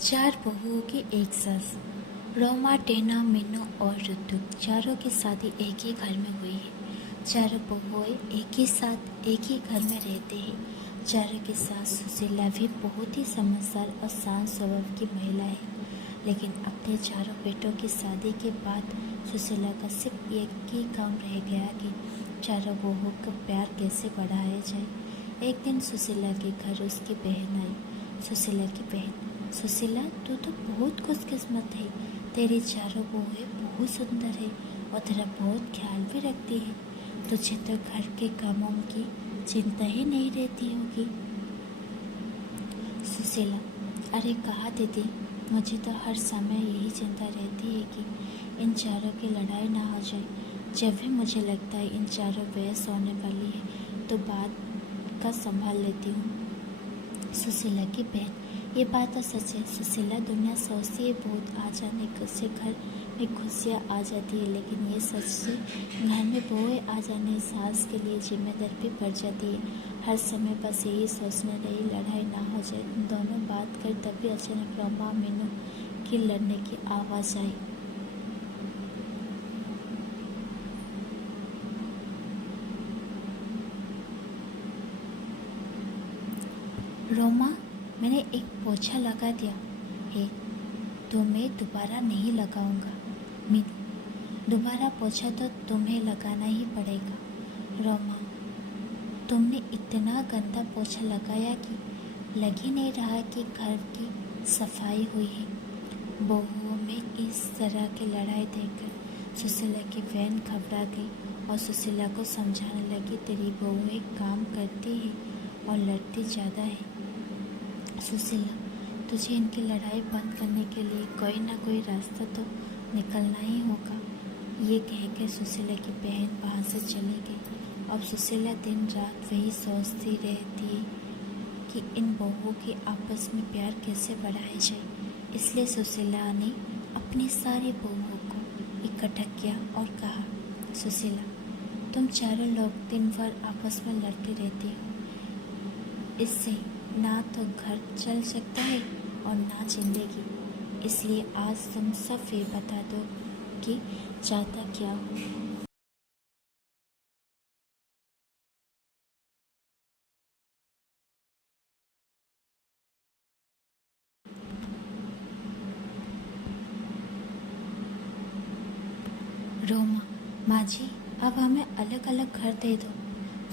चार बहुओं की एक सास। रोमा, टेना, मीनू और ऋतु चारों की शादी एक ही घर में हुई है। चारों बहुएं एक ही साथ एक ही घर में रहते हैं। चारों की सास सुशीला भी बहुत ही समझदार और शांत स्वभाव की महिला है। लेकिन अपने चारों बेटों की शादी के बाद सुशीला का सिर्फ एक ही काम रह गया कि चारों बहुओं का प्यार कैसे बढ़ाया जाए। एक दिन सुशीला के घर उसकी बहन आई। सुशीला की बहन: सुशीला, तू तो बहुत खुशकिस्मत है। तेरी चारों बहुएं बहुत सुंदर है और तेरा बहुत ख्याल भी रखती है। तुझे तो घर के कामों की चिंता ही नहीं रहती होगी। सुशीला: अरे कहा दीदी, मुझे तो हर समय यही चिंता रहती है कि इन चारों की लड़ाई ना हो जाए। जब भी मुझे लगता है इन चारों बहस होने वाली है तो बात का संभाल लेती हूँ। सुशीला की बहन: ये बात तो सच है सुशीला, दुनिया सोचती है बहुत आ जाने से घर में खुशियाँ आ जाती है, लेकिन ये सच से घर में बहुएं आ जाने सास के लिए जिम्मेदारी भी बढ़ जाती है। हर समय बस यही सोचने रही लड़ाई ना हो जाए। दोनों बात कर तभी अचानक रोमा मीनू की लड़ने की आवाज़ आई। रोमा, मैंने एक पोछा लगा दिया है तो मैं दोबारा नहीं लगाऊंगा। मीनू: दोबारा पोछा तो तुम्हें लगाना ही पड़ेगा। रोमा: तुमने इतना गंदा पोछा लगाया कि लग ही नहीं रहा कि घर की सफाई हुई है। बहुओं में इस तरह की लड़ाई देखकर सुशीला की बहन घबरा गई और सुशीला को समझाने लगी, तेरी बहू एक काम करती है और लड़ती ज़्यादा है। सुशीला: तुझे इनकी लड़ाई बंद करने के लिए कोई ना कोई रास्ता तो निकलना ही होगा। ये कहकर सुशीला की बहन वहाँ से चली गई। अब सुशीला दिन रात वही सोचती रहती है कि इन बहुओं के आपस में प्यार कैसे बढ़ाया जाए। इसलिए सुशीला ने अपनी सारी बहुओं को इकट्ठा किया और कहा, सुशीला, तुम चारों लोग दिन भर आपस में लड़ती रहती हो। इससे ना तो घर चल सकता है और ना जिंदगी। इसलिए आज तुम सब ये बता दो कि चाहता क्या हो। रोमा: माँ जी, अब हमें अलग अलग घर दे दो।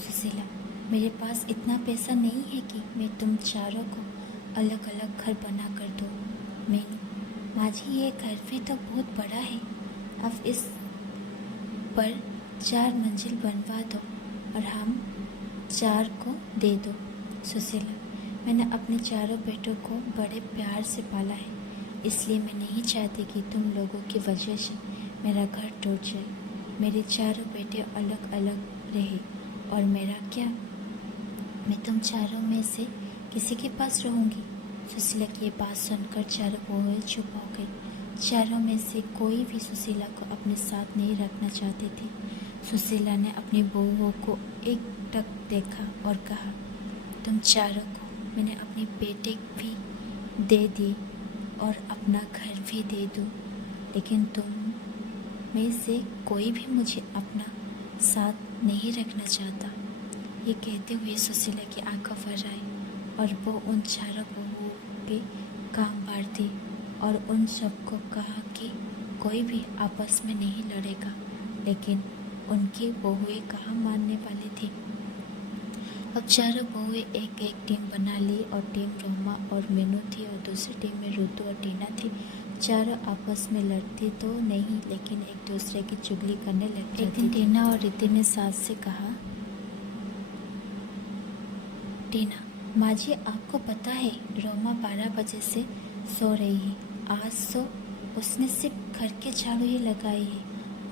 सुशीला: मेरे पास इतना पैसा नहीं है कि मैं तुम चारों को अलग अलग घर बना कर दूँ। मीनू: माँ जी, ये घर भी तो बहुत बड़ा है। अब इस पर 4 मंजिल बनवा दो और हम 4 को दे दो। सुशीला: मैंने अपने चारों बेटों को बड़े प्यार से पाला है, इसलिए मैं नहीं चाहती कि तुम लोगों की वजह से मेरा घर टूट जाए। मेरे चारों बेटे अलग अलग रहे और मेरा क्या, मैं तुम चारों में से किसी के पास रहूँगी। सुशीला की ये बात सुनकर चारों बहुएं चुप हो गई। चारों में से कोई भी सुशीला को अपने साथ नहीं रखना चाहते थे। सुशीला ने अपनी बहुओं को एकटक देखा और कहा, तुम चारों को मैंने अपने बेटे भी दे दी और अपना घर भी दे दूँ, लेकिन तुम में से कोई भी मुझे अपना साथ नहीं रखना चाहता। ये कहते हुए सुशीला की आंखों भर आई और वो उन चारों बहुओं के काम बांटती और उन सबको कहा कि कोई भी आपस में नहीं लड़ेगा, लेकिन उनकी बहुएं कहाँ मानने वाली थी। अब चारों बहुएं एक एक टीम बना ली और टीम रोमा और मीनू थी और दूसरी टीम में ऋतु और टीना थी। चारों आपस में लड़ती तो नहीं, लेकिन एक दूसरे की चुगली करने लग जाती। एक दिन टीना और रिति ने सास से कहा, टीना, माँ जी, आपको पता है रोमा 12 बजे से सो रही है। आज तो उसने सिर्फ घर के झाड़ू ही लगाई है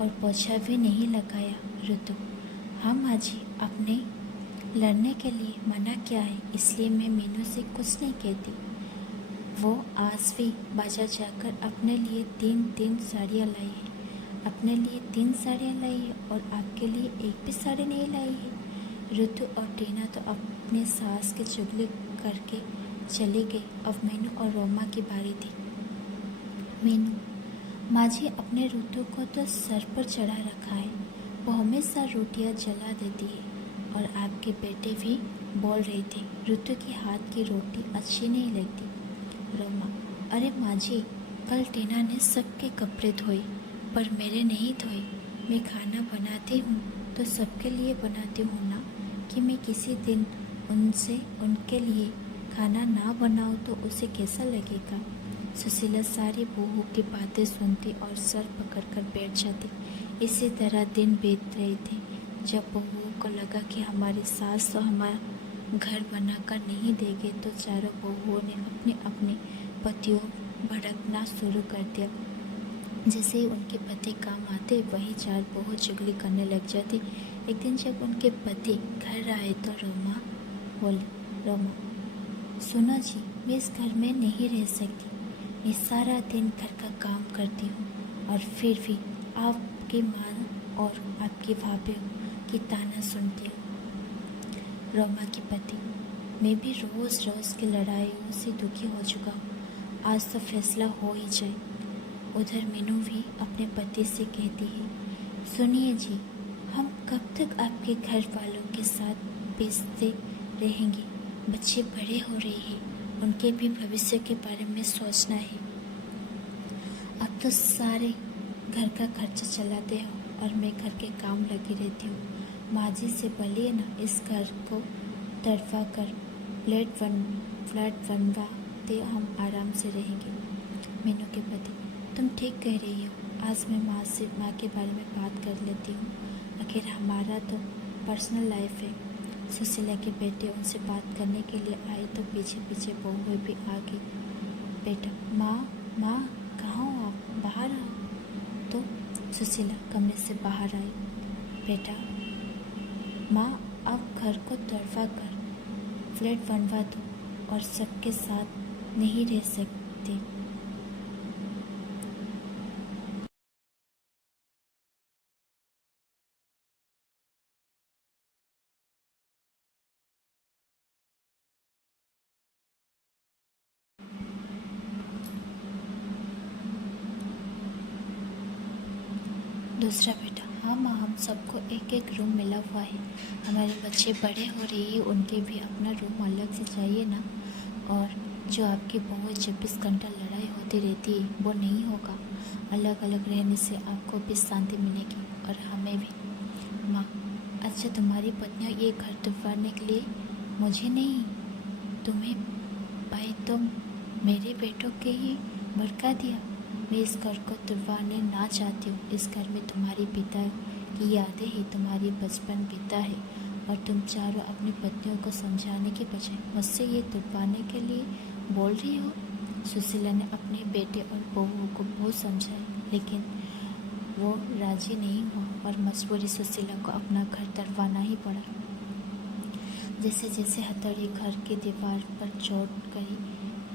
और पोछा भी नहीं लगाया। ऋतु: हाँ माँ जी, आपने लड़ने के लिए मना किया है, इसलिए मैं मीनू से कुछ नहीं कहती। वो आज भी बाजार जाकर अपने लिए 3 साड़ियाँ लाई है। अपने लिए 3 साड़ियाँ लाई है और आपके लिए एक भी साड़ी नहीं लाई है। ऋतु और टीना तो अपने सास की चुगली करके चली गई। अब मीनू और रोमा की बारी थी। मीनू, माँ जी अपने ऋतु को तो सर पर चढ़ा रखा है। वो हमेशा रोटियां जला देती है। और आपके बेटे भी बोल रहे थे ऋतु की हाथ की रोटी अच्छी नहीं लगती। रोमा, अरे माँ जी, कल टीना ने सबके कपड़े धोए पर मेरे नहीं धोए। मैं खाना बनाती हूँ तो सबके लिए बनाती हूँ ना, कि मैं किसी दिन उनके लिए खाना ना बनाऊँ तो उसे कैसा लगेगा। सुशीला सारी बहू की बातें सुनती और सर पकड़कर बैठ जाती। इसी तरह दिन बीत रहे थे। जब बहुओं को लगा कि हमारी सास तो हमारा घर बनाकर नहीं देंगे, तो चारों बहुओं ने अपने अपने पतियों भड़कना शुरू कर दिया। जैसे ही उनके पति काम आते वही चार बहू चुगली करने लग जाती। एक दिन जब उनके पति घर आए तो रोमा, सुनो जी, मैं इस घर में नहीं रह सकती। मैं सारा दिन घर का काम करती हूँ और फिर भी आपकी माँ और आपकी भाभीयों की ताना सुनती हूँ। रोमा के पति, मैं भी रोज़ रोज़ की लड़ाइयों से दुखी हो चुका हूँ। आज तो फैसला हो ही जाए। उधर मीनू भी अपने पति से कहती है, सुनिए जी, हम कब तक आपके घर वालों के साथ बेचते रहेंगे। बच्चे बड़े हो रहे हैं, उनके भी भविष्य के बारे में सोचना है। अब तो सारे घर का खर्चा चलाते हो और मैं घर के काम लगी रहती हूँ। माँ जी से बोलिए ना, इस घर को तड़वा कर फ्लैट बनवा दे, हम आराम से रहेंगे। मीनू के पति, तुम ठीक कह रही हो। आज मैं माँ के बारे में बात कर लेती हूँ। आखिर हमारा तो पर्सनल लाइफ है। सुशीला के बेटे उनसे बात करने के लिए आए तो पीछे पीछे बहू भी आ गई। बेटा, माँ कहाँ हो आप? बाहर आओ। तो सुशीला कमरे से बाहर आई। बेटा, माँ आप घर को तड़वा कर फ्लैट बनवा दो और सबके साथ नहीं रह सकते। दूसरा बेटा, हाँ माँ, हम सबको एक एक रूम मिला हुआ है। हमारे बच्चे बड़े हो रहे हैं, उनके भी अपना रूम अलग से चाहिए ना। और जो आपकी बहू 24 घंटा लड़ाई होती रहती है वो नहीं होगा। अलग अलग रहने से आपको भी शांति मिलेगी और हमें भी। माँ, अच्छा तुम्हारी पत्नियाँ ये घर तुड़वाने के लिए मुझे नहीं, तुम्हें भाई तो मेरे बेटों के ही भड़का दिया। मैं इस घर को तुड़वाने ना चाहती हूँ। इस घर में तुम्हारी पिता की यादें ही तुम्हारी बचपन बीता है और तुम चारों अपनी पत्नियों को समझाने के बजाय मुझसे ये तुड़वाने के लिए बोल रही हो। सुशीला ने अपने बेटे और बहू को बहुत समझाया, लेकिन वो राजी नहीं हुआ और मजबूरी सुशीला को अपना घर तुड़वाना ही पड़ा। जैसे जैसे हथौड़ी घर की दीवार पर चोट कर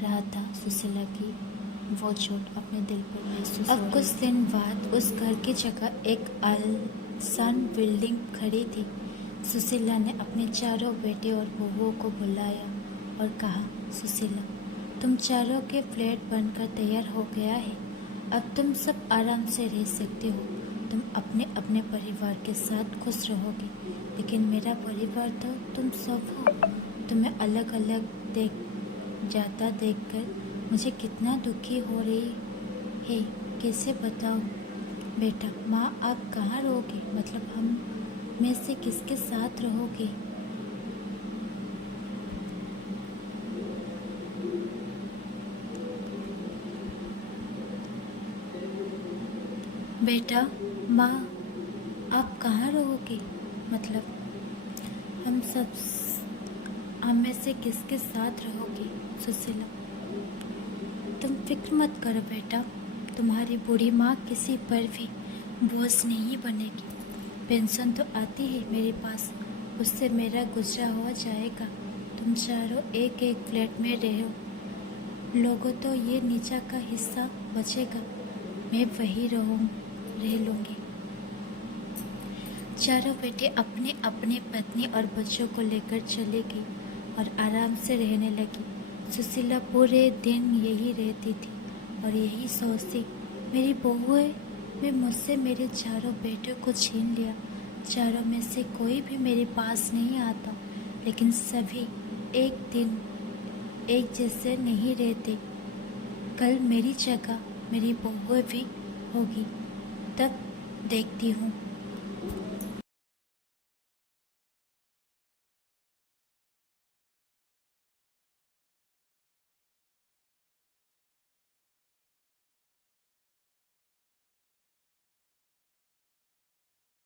रहा था, सुशीला की वो चोट अपने दिल पर महसूस हो रही। अब कुछ दिन बाद उस घर की जगह एक आलीशान बिल्डिंग खड़ी थी। सुशीला ने अपने चारों बेटे और बहुओं को बुलाया और कहा, सुशीला, तुम चारों के फ्लैट बनकर तैयार हो गया है। अब तुम सब आराम से रह सकते हो। तुम अपने अपने परिवार के साथ खुश रहोगे, लेकिन मेरा परिवार तो तुम सब हो। तुम्हें अलग अलग जाता देखकर मुझे कितना दुखी हो रही है, कैसे बताओ। बेटा, माँ आप कहाँ रहोगे? मतलब हम में से किसके साथ रहोगे? बेटा, माँ आप कहाँ रहोगे? मतलब हम में से किसके साथ रहोगे? सुशीला, तुम फिक्र मत करो बेटा, तुम्हारी बूढ़ी माँ किसी पर भी बोझ नहीं बनेगी। पेंशन तो आती है मेरे पास, उससे मेरा गुजरा हो जाएगा। तुम चारों एक एक फ्लैट में रहो लोगों, तो ये नीचा का हिस्सा बचेगा, मैं वही रह लूँगी। चारों बेटे अपने अपने पत्नी और बच्चों को लेकर चले गए और आराम से रहने लगी। सुशीला पूरे दिन यही रहती थी और यही सोचती, मेरी बहुएं ने मुझसे मेरे चारों बेटों को छीन लिया। चारों में से कोई भी मेरे पास नहीं आता, लेकिन सभी एक दिन एक जैसे नहीं रहते। कल मेरी जगह मेरी बहुएं भी होगी, तब देखती हूँ।